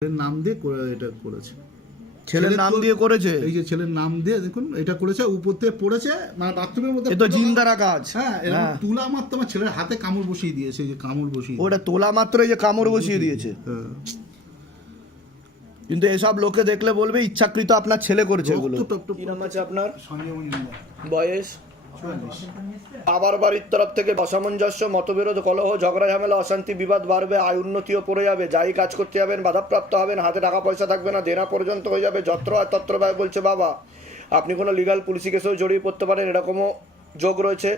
ছেলের নাম দিয়ে এটা করেছে। ছেলের নাম দিয়ে করেছে, এই যে ছেলের নাম দিয়ে দেখুন এটা করেছে, উপর থেকে পড়েছে মানে বাথরুমের মধ্যে। এ তো জিন্দারা কাজ। হ্যাঁ, এরকম তুলা মাত্র আমার ছেলের হাতে কামড় বসিয়ে দিয়েছে, এই যে কামড় বসিয়ে ওটা তোলা মাত্র এই যে কামড় বসিয়ে দিয়েছে। হ্যাঁ। কিন্তু এসব লোকে দেখলে বলবে ইচ্ছাকৃত আপনার ছেলে করেছে এগুলো। রক্ত টপ টপ কি নাম আছে আপনার? সঞ্জয় মজুমদার, বয়স? 44। বাবার বাড়ির তরফ থেকে অসামঞ্জস্য, মতবিরোধ, কলহ, ঝগড়া, ঝামেলা, অশান্তি, বিবাদ বাড়বে, আয় উন্নতিও পড়ে যাবে, যাই কাজ করতে যাবেন বাধাপ্রাপ্ত হবেন, হাতে টাকা পয়সা থাকবে না, দেনা পর্যন্ত হয়ে যাবে, যত্র আর তত্র ব্যয় বলছে বাবা। আপনি কোনো লিগাল পুলিশি কেসেও জড়িয়ে পড়তে পারেন, এরকমও যোগ রয়েছে।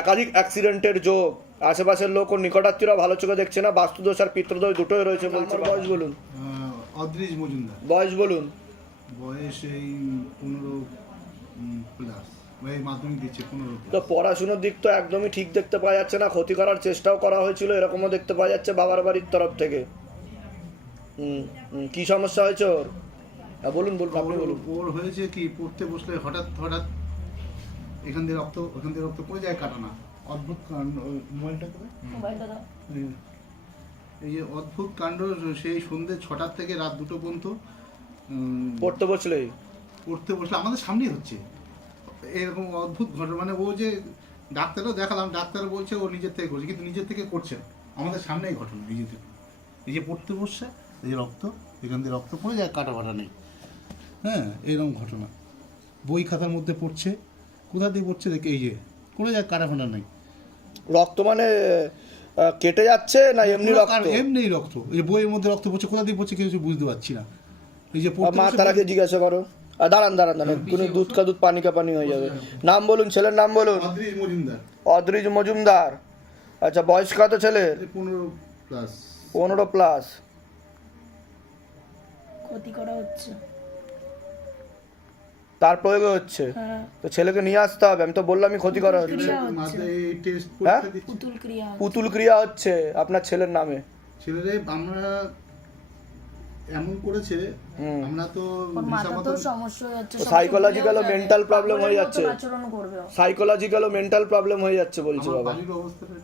একাধিক অ্যাক্সিডেন্টের যোগ, আশেপাশের লোক ও নিকটাত্মীয়রা ভালো চোখে দেখছে না, বাস্তুদোষ আর পিতৃদোষ দুটোই রয়েছে বলছে। বয়স বলুন। অদ্রিজ মজুমদার, বয়স বলুন। বয়স এই 15 প্লাস, এই মাধ্যমিক দিচ্ছে 15 তো প্লাস। পড়াশুনোর দিক তো একদমই ঠিক দেখতে পাওয়া যাচ্ছে না, ক্ষতি করার চেষ্টাও করা হয়েছিল এরকমও দেখতে পাওয়া যাচ্ছে বাবার বাড়ির তরফ থেকে। কি সমস্যা হয়েছে ওর? বলুন বলুন, আপনি বলুন। ওর হয়েছে কি, পড়তে বসলে হঠাৎ হঠাৎ এখান দিয়ে রক্ত, ওখান দিয়ে রক্ত পড়ে যায়, কাটানা। অদ্ভুত কাণ্ড। মোবাইলটা করে এই যে অদ্ভুত কাণ্ড, সেই সন্ধ্যে 6টা থেকে রাত 2টো পর্যন্ত পড়তে বসলেই পড়তে বসলে আমাদের সামনেই হচ্ছে এরকম অদ্ভুত ঘটনা। মানে ও যে ডাক্তারও দেখালাম, ডাক্তার বলছে ও নিজের থেকে করছে, কিন্তু নিজের থেকে করছে না, আমাদের সামনেই ঘটনা। নিজে থেকে এই যে পড়তে বসছে, এই যে রক্ত, এখান দিয়ে রক্ত পড়ে যায়, কাটা ফাটা নেই। হ্যাঁ, এরকম ঘটনা। বই খাতার মধ্যে পড়ছে, কোথা দিয়ে পড়ছে দেখে, এই যে কোনো যায় কাটা ফাটা নেই। রক্ত মানে কেটে যাচ্ছে না এমনি রক্ত? এমনি রক্ত, এই যে বইয়ের মধ্যে রক্ত পড়ছে, কোথা দিয়ে পড়ছে কিছু বুঝতে পারছি না। এই যে মা তারাকে জিজ্ঞাসা করো। দাঁড়ান দাঁড়ান দাঁড়ান, কোনো দুধ কা দুধ পানি কা পানি হয়ে যাবে। নাম বলুন, ছেলের নাম বলুন। অদ্রিজ মজুমদার। অদ্রিজ মজুমদার। আচ্ছা, বয়স কত ছেলের? 15 প্লাস। 15 প্লাস। ক্ষতি করা হচ্ছে। তার প্রয়োগে হচ্ছে। হ্যাঁ, তো ছেলেকে নিয়ে আসতে হবে, আমি তো বললামই ক্ষতি করা হচ্ছে। হ্যাঁ? পুতুল ক্রিয়া পুতুল ক্রিয়া হচ্ছে আপনার ছেলের নামে। ছেলেরে আমরা এমন করেছে, আমরা তো ওর মাথাতেও সমস্যা হয়ে যাচ্ছে, সাইকোলজিক্যাল ও মেন্টাল প্রবলেম হয়ে যাচ্ছে। আচরণ করবে ও। সাইকোলজিক্যাল ও মেন্টাল প্রবলেম হয়ে যাচ্ছে বলছে আমার বাবা। বাড়ির অবস্থাটা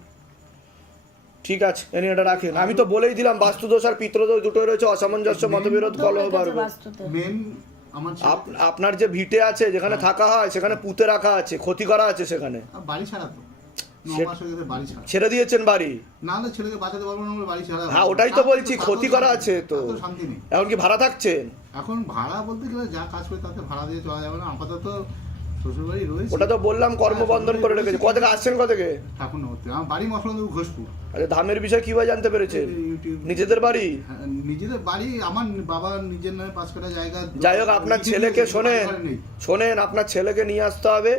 ঠিক আছে, এনে এটা রাখেন। আমি তো বলেই দিলাম বাস্তুদোষ আর পিতৃদোষ দুটোই রয়েছে, অসামঞ্জস্য, মতবিরোধ, কলহ বাড়বে। বাস্তুতে মেন। আমার আপনার যে ভিটে আছে, যেখানে থাকা হয়, সেখানে পুঁতে রাখা আছে, ক্ষতি করা আছে সেখানে। বাড়ি ছাড়া তো 9 মাস হয়ে গেছে বাড়ি ছাড়া। ছেড়ে দিয়েছেন বাড়ি? না হলে ছেলেকে বাঁচাতে পারবো না, আমরা বাড়ি ছাড়া। হ্যাঁ, ওটাই তো বলছি, ক্ষতি করা আছে তো। শান্তি নেই। এখন কি ভাড়া থাকছেন? এখন ভাড়া বলতে গেলে যা কাজ করে তাতে ভাড়া দিয়ে চলা যাবে না, আপাতত শ্বশুর বাড়ি রয়েছে। ওটা তো বললাম কর্মবন্ধন করে রেখেছে। কোথা থেকে আসছেন, কোথা থেকে? ঠাকুর নগর। আমার বাড়ি মশলাদেব ঘোষপুর। আচ্ছা, ধামের বিষয় কিভাবে জানতে পেরেছেন? ইউটিউব। নিজেদের বাড়ি? হ্যাঁ, নিজেদের বাড়ি। আমার বাবা নিজের নামে 5 কাঠা জায়গা। যাই হোক, আপনার ছেলেকে শোনেন, আপনার ছেলেকে নিয়ে আসতে হবে।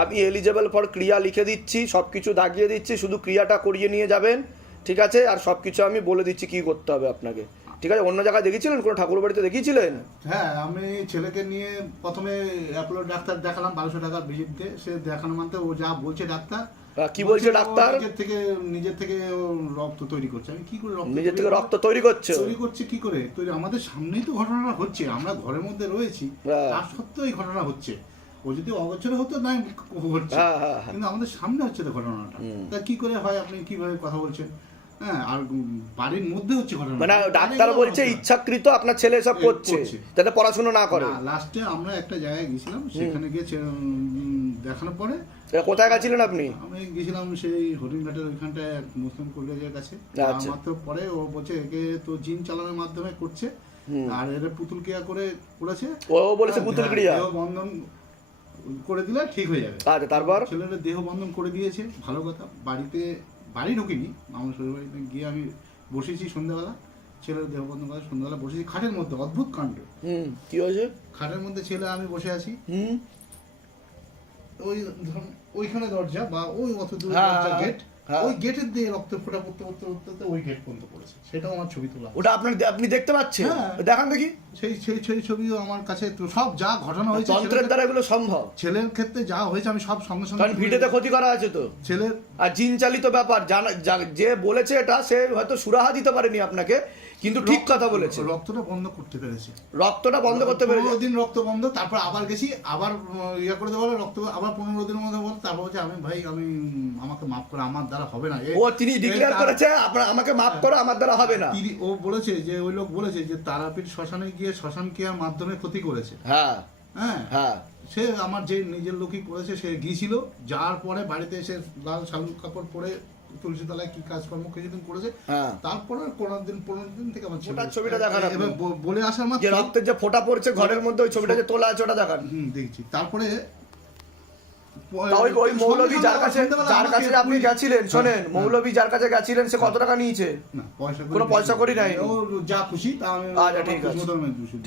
আমি এলিজেবল ফর ক্রিয়া লিখে দিচ্ছি, সবকিছু দাগিয়ে দিচ্ছি, শুধু ক্রিয়াটা করিয়ে নিয়ে যাবেন, ঠিক আছে? আর সবকিছু আমি বলে দিচ্ছি কি করতে হবে আপনাকে, ঠিক আছে? অন্য জায়গায় দেখিয়েছিলেন, কোনো ঠাকুর বাড়িতে দেখিয়েছিলেন? হ্যাঁ, আমি ছেলেকে নিয়ে প্রথমে অ্যাপোলো ডাক্তার দেখালাম, 1200 টাকা ভিজিট দিয়ে। সে দেখানো মানতে ও যা বলছে ডাক্তার, কি বলছে ডাক্তার? নিজের থেকে ও রক্ত তৈরি করছে। আমি কি করে রক্ত নিজের থেকে রক্ত তৈরি করছে? তৈরি করছে কি করে? তৈরি আমাদের সামনেই তো ঘটনাটা হচ্ছে, আমরা ঘরের মধ্যে রয়েছি, তার সত্ত্বেও এই ঘটনা হচ্ছে। ও যদি অগোচরে হতো না হচ্ছে, কিন্তু আমাদের সামনে হচ্ছে তো ঘটনাটা। তা কি করে হয়, আপনি কিভাবে কথা বলছেন? হ্যাঁ, আর বাড়ির মধ্যে হচ্ছে ঘটনা। মানে ডাক্তার বলছে ইচ্ছাকৃত আপনার ছেলে এসব করছে যাতে পড়াশোনা না করে। লাস্টে আমরা একটা জায়গায় গেছিলাম, সেখানে গিয়ে দেখানোর পরে। কোথায় গেছিলেন আপনি? আমি গেছিলাম সেই হরিণঘাটের ওইখানটায় এক মুসলিম কলেজের কাছে। মাত্র পরে ও বলছে একে তো জিন চালানোর মাধ্যমে করছে, আর এরা পুতুল ক্রিয়া করেছে। ও বলেছে পুতুল ক্রিয়া দেহ বন্ধন করে দিলে ঠিক হয়ে যাবে। আচ্ছা, তারপর? ছেলেরা দেহ বন্ধন করে দিয়েছে, ভালো কথা। বাড়ি ঢুকিনি, আমার শ্বশুর বাড়িতে গিয়ে আমি বসেছি সন্ধ্যাবেলা। ছেলের দেহ বন্ধন করে সন্ধ্যাবেলা বসেছি খাটের মধ্যে। অদ্ভুত কাণ্ড। কি হয়েছে? খাটের মধ্যে ছেলে, আমি বসে আছি। ওইখানে দরজা বা ওই অত দূরে দরজা, গেট, ওই গেটের দিয়ে রক্ত ফোঁটা পড়তে পড়তে পড়তে ওই গেট পর্যন্ত পড়েছে। সেটাও আমার ছবি তোলা। ওটা আপনি দেখতে পাচ্ছেন? দেখান দেখি। সেই ছবিও আমার কাছে। তো সব যা ঘটনা হয়েছে তন্ত্রের দ্বারা এগুলো সম্ভব। ছেলের ক্ষেত্রে যা হয়েছে আমি সব সঙ্গে সঙ্গে। কারণ ভিটেতে ক্ষতি করা আছে তো ছেলের। আর জিন চালিত ব্যাপার, যে বলেছে এটা সে হয়তো সুরাহা দিতে পারেনি আপনাকে, কিন্তু ঠিক কথা বলেছে। রক্তটা বন্ধ করতে পেরেছে, রক্তটা বন্ধ করতে পেরেছে। 15 দিন রক্ত বন্ধ, তারপর আবার গেছি, আবার ইয়া করে দেওয়া হলো রক্ত, আবার 15 দিনের মধ্যে বল, তারপর বলছে আমি ভাই আমি আমাকে মাফ করো, আমার দ্বারা হবে না। ও তিনি ডিক্লেয়ার করেছে আমাকে মাফ করো, আমার দ্বারা হবে না। ও বলেছে যে ওই লোক বলেছে যে তারাপীঠ শ্মশানে গিয়ে শ্মশান ক্রিয়ার মাধ্যমে ক্ষতি করেছে। হ্যাঁ হ্যাঁ হ্যাঁ, সে আমার যে নিজের লোকই করেছে, সে গিয়েছিল, যাওয়ার পরে বাড়িতে এসে লাল শালু কাপড় পরে তুলসী তলায় কি কাজকর্ম কিছুদিন করেছে, হ্যাঁ। তারপরে 15 দিন থেকে আমার ওটার ছবিটা দেখান আপনি। এবার বলে আসার মাত্র যে রক্তের যে ফোঁটা পড়ছে ঘরের মধ্যে, ওই ছবিটা যে তোলা আছে ওটা দেখান। দেখছি। তারপরে তা ওই মৌলবী যার কাছে আপনি গেছিলেন, শোনেন, মৌলবী যার কাছে গেছিলেন সে কত টাকা নিয়েছে? না, কোনো পয়সা করি নাই। ও যা খুশি তা আমি। আচ্ছা ঠিক আছে,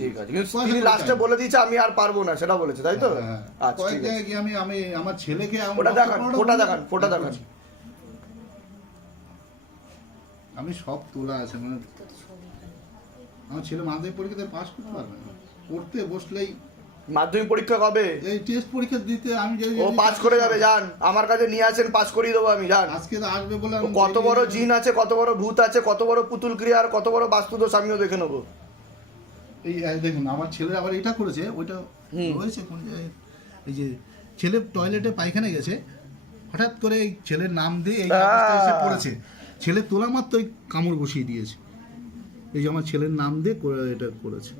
ঠিক আছে, কিন্তু তিনি পয়সা লাস্টে করি বলে দিয়েছে আমি আর পারবো না, সেটা বলেছে, তাই তো? হ্যাঁ, আচ্ছা কয়েক ঠিক আছে, জায়গায় গিয়ে আমি আমার ছেলেকে ওটা দেখান, ফোঁটা দেখান, ফোঁটা দেখান। আমি সব তোলা আছে, মানে আমার ছেলে মাধ্যমিক পরীক্ষাতে পাস করতে পারবে না, পড়তে বসলেই মাধ্যমিক পরীক্ষা কবে? এই টেস্ট পরীক্ষা দিতে আমি ও পাস করে যাবে, যান আমার কাছে নিয়ে আসেন, পাস করিয়ে দেবো আমি, যান। আজকে তো আসবে বলে ও কত বড় জিন আছে, কত বড় ভূত আছে, কত বড় পুতুল ক্রিয়া আর কত বড় বাস্তুদোষ আমিও দেখে নেবো। এই দেখুন আমার ছেলে আবার এটা করেছে, ওইটা হয়েছে কোন জায়গায়, এই যে ছেলে টয়লেটে পায়খানা গেছে, হঠাৎ করে এই ছেলের নাম দিয়ে এই অবস্থায় এসে পড়েছে, ছেলে তোলা মাত্র ওই কামড় বসিয়ে দিয়েছে। এই যে আমার ছেলের নাম দিয়ে এটা করেছে,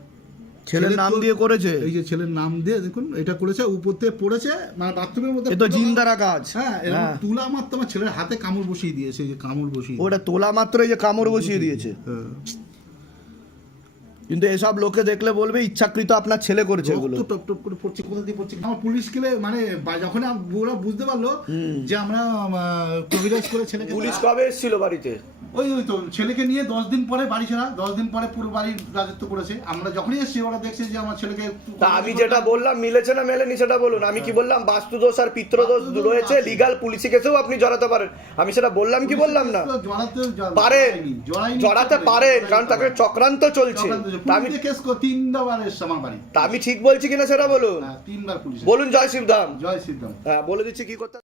ছেলের নাম দিয়ে করেছে, এই যে ছেলের নাম দিয়ে দেখুন এটা করেছে, উপর থেকে পড়েছে, মানে বাথরুমের মধ্যে। এ তো জিন দ্বারা কাজ। হ্যাঁ, এরকম তুলা মাত্র আমার ছেলের হাতে কামড় বসিয়ে দিয়েছে, এই যে কামড় বসিয়ে ওটা তোলা মাত্রই যে কামড় বসিয়ে দিয়েছে। হ্যাঁ। কিন্তু এসব লোকে দেখলে বলবে ইচ্ছাকৃত আপনার ছেলে করেছে এগুলো। রক্ত টপ টপ করে পড়ছে, কোথা দিয়ে পড়ছে। আমার পুলিশ গেলে মানে যখন ওরা বুঝতে পারলো যে আমরা কবিরাজ করে ছেলেকে, পুলিশ কবে এসেছিল বাড়িতে? ওই তো ছেলেকে নিয়ে 10 দিন পরে বাড়ি ছাড়া, 10 দিন পরে পুরো বাড়ির রাজত্ব করেছে। আমরা যখনই এসেছি ওরা দেখছে যে আমার ছেলেকে। তা আমি যেটা বললাম মিলেছে না মেলেনি সেটা বলুন। আমি কি বললাম বাস্তুদোষ আর পিত্রদোষ রয়েছে, লিগাল পুলিশি কেসেও আপনি জড়াতে পারেন, আমি সেটা বললাম কি বললাম না? পারেন, জড়াতে পারেন, কারণ তাকে চক্রান্ত চলছে। আমি কেস 3বার এসেছে আমার বাড়ি। তা আমি ঠিক বলছি কিনা সেটা বলুন। 3বার পুলিশ বলুন জয় শিবধাম। জয় সিদ্ধাম। হ্যাঁ বলে দিচ্ছি কি করতে।